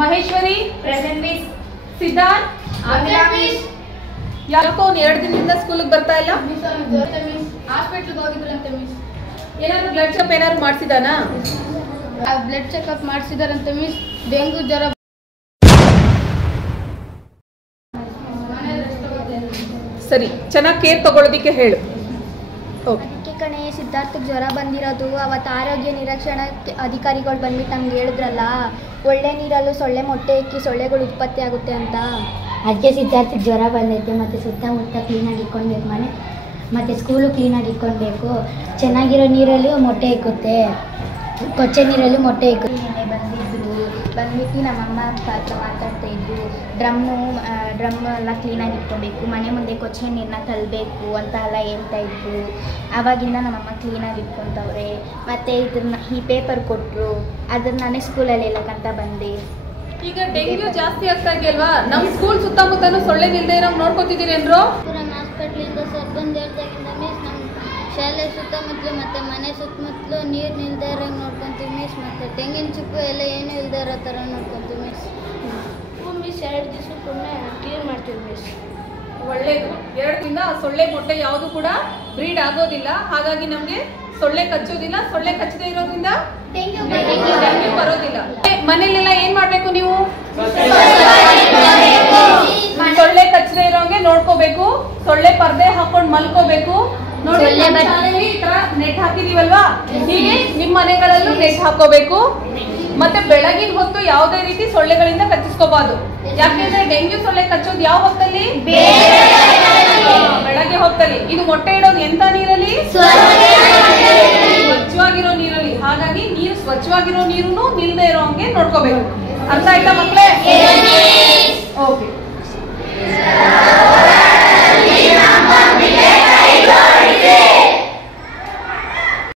Maheshwari present miss. Siddharth ಆಗಿಲ್ಲ miss. ಯಾಕೋ ಅವ್ನು 2 ದಿನದಿಂದ ಸ್ಕೂಲಿಗೆ ಬರ್ತಾ ಇಲ್ಲ? ಹಾಸ್ಪಿಟಲ್ಗೆ ಹೋಗಿದ್ರಂತೆ ಮಿಸ್. ಏನಾದ್ರು ಬ್ಲಡ್ ಚೆಕಪ್ ಏನಾದ್ರು ಮಾಡಿಸಿದಾನಾ? ಬ್ಲಡ್ ಚೆಕಪ್ ಮಾಡಿಸಿದಾರಂತೆ ಮಿಸ್. ಡೆಂಗು ಜ್ವರ. ಸರಿ, ಚೆನ್ನಾಗಿ ಕೇರ್ ತಗೊಳ್ಳೋದಿಕ್ಕೆ ಹೇಳು. ಅದಕ್ಕೆ ಕಣೆ ಸಿದ್ಧಾರ್ಥಕ್ಕೆ ಜ್ವರ ಬಂದಿರೋದು. ಅವತ್ತು ಆರೋಗ್ಯ ನಿರೀಕ್ಷಣಾ ಅಧಿಕಾರಿಗಳು ಬಂದ್ಬಿಟ್ಟು ನಮ್ಗೆ ಹೇಳಿದ್ರಲ್ಲ, ಒಳ್ಳೆ ನೀರಲ್ಲೂ ಸೊಳ್ಳೆ ಮೊಟ್ಟೆ ಇಕ್ಕಿ ಸೊಳ್ಳೆಗಳು ಉತ್ಪತ್ತಿ ಆಗುತ್ತೆ ಅಂತ. ಅದಕ್ಕೆ ಸಿದ್ಧಾರ್ಥಕ್ಕೆ ಜ್ವರ ಬಂದೈತೆ. ಮತ್ತು ಸುತ್ತಮುತ್ತ ಕ್ಲೀನಾಗಿ ಇಟ್ಕೊಳ್ಬೇಕು, ಮನೆ ಮತ್ತು ಸ್ಕೂಲು ಕ್ಲೀನಾಗಿ ಇಟ್ಕೊಳ್ಬೇಕು. ಚೆನ್ನಾಗಿರೋ ನೀರಲ್ಲೂ ಮೊಟ್ಟೆ ಇಕ್ಕುತ್ತೆ, ಕೊಚ್ಚೆ ನೀರಲ್ಲೂ ಮೊಟ್ಟೆ ಇಕ್ಕುತ್ತೆ. ಬಂದ್ಬಿಟ್ಟು ನಮ್ಮಮ್ಮ ಹತ್ರ ಮಾತಾಡ್ತಾ ಇದ್ರು, ಡ್ರಮ್ ಎಲ್ಲ ಕ್ಲೀನಾಗಿ ಇಟ್ಕೊಬೇಕು, ಮನೆ ಮುಂದೆ ಕೊಚ್ಚೆ ನೀರನ್ನ ತಳ್ಳಬೇಕು ಅಂತ ಎಲ್ಲ ಹೇಳ್ತಾ ಇದ್ರು. ಆವಾಗಿಂದ ನಮ್ಮಮ್ಮ ಕ್ಲೀನಾಗಿ ಇಟ್ಕೊತವ್ರೆ. ಮತ್ತು ಈ ಪೇಪರ್ ಕೊಟ್ಟರು, ಅದನ್ನ ನಾನೇ ಸ್ಕೂಲಲ್ಲಿ ಹೇಳಕ್ಕಂತ ಬಂದೆ. ಈಗ ಡೆಂಗ್ಯೂ ಜಾಸ್ತಿ ಆಗ್ತಾ ಇದೆಯಲ್ವಾ? ನಮ್ಮ ಸ್ಕೂಲ್ ಸುತ್ತಮುತ್ತನೂ ಸೊಳ್ಳೆ ನಿಲ್ದೇ ಇರೋ ನೋಡ್ಕೊತಿದ್ದೀರಿ ಅಂದ್ರು. ನಮ್ಮ ಹಾಸ್ಪಿಟ್ಲಿಂದ ಸರ್ ಬಂದು ಹೇಳ್ದಾಗಿಂದ ಮಿಸ್ ನಮ್ಮ ಶಾಲೆ ಸುತ್ತಮುತ್ತಲು ಮತ್ತು ಮನೆ ಸುತ್ತಮುತ್ತಲು ನೀರು ನಿಲ್ದೇ ಇರೋಂಗೆ ನೋಡ್ಕೊತೀವಿ ಮಿಸ್. ಮತ್ತು ತೆಂಗಿನ ಚಿಪ್ಪು ಎಲ್ಲ ಏನು ಇಲ್ಲದೆ ಇರೋ ಥರ ನೋಡ್ಕೊತೀವಿ ಮಿಸ್. ಮಿಸ್ 2 ದಿವಸಕ್ಕೊಮ್ಮೆ ಕ್ಲೀನ್ ಮಾಡ್ತೀವಿ ಮಿಸ್. ಒಳ್ಳೇದು. 2 ದಿನ ಸೊಳ್ಳೆ ಮೊಟ್ಟೆ ಯಾವುದು ಕೂಡ ಬ್ರೀಡ್ ಆಗೋದಿಲ್ಲ, ಹಾಗಾಗಿ ನಮ್ಗೆ ಸೊಳ್ಳೆ ಕಚ್ಚೋದಿಲ್ಲ. ಸೊಳ್ಳೆ ಕಚ್ಚದೇ ಇರೋದ್ರಿಂದ ಡೆಂಗ್ಯೂ ಬರೋದಿಲ್ಲ. ಮನೇಲೆಲ್ಲ ಏನ್ ಮಾಡ್ಬೇಕು ನೀವು? ಸೊಳ್ಳೆ ಕಚ್ಚದೇ ಇರೋಂಗೆ ನೋಡ್ಕೋಬೇಕು. ಸೊಳ್ಳೆ ಪರ್ದೆ ಹಾಕೊಂಡು ಮಲ್ಕೋಬೇಕು. ನೋಡಿ, ಈ ತರ ನೆಟ್ ಹಾಕಿದೀವಲ್ವಾ, ಹೀಗೆ ನಿಮ್ ಮನೆಗಳಲ್ಲೂ ನೆಟ್ ಹಾಕೋಬೇಕು. ಮತ್ತೆ ಬೆಳಗಿನ ಹೊತ್ತು ಯಾವುದೇ ರೀತಿ ಸೊಳ್ಳೆಗಳಿಂದ ಕಚ್ಚಿಸ್ಕೋಬಾರ್ದು. ಯಾಕೆಂದ್ರೆ ಡೆಂಗ್ಯೂ ಸೊಳ್ಳೆ ಕಚ್ಚೋದು ಯಾವ ಹೊತ್ತಲ್ಲಿ? ಬೆಳಗ್ಗೆ ಹೊತ್ತಲ್ಲಿ. ಇದು ಮೊಟ್ಟೆ ಇಡೋದು ಎಂತ ನೀರಲ್ಲಿ? ಸ್ವಚ್ಛವಾಗಿರೋ ನೀರಲ್ಲಿ. ಹಾಗಾಗಿ ನೀರು ಸ್ವಚ್ಛವಾಗಿರೋ ನೀರು ನಿಲ್ದೇ ಇರೋ ಹಂಗೆ ನೋಡ್ಕೋಬೇಕು. ಅರ್ಥ ಆಯ್ತಾ ಮಕ್ಕಳ?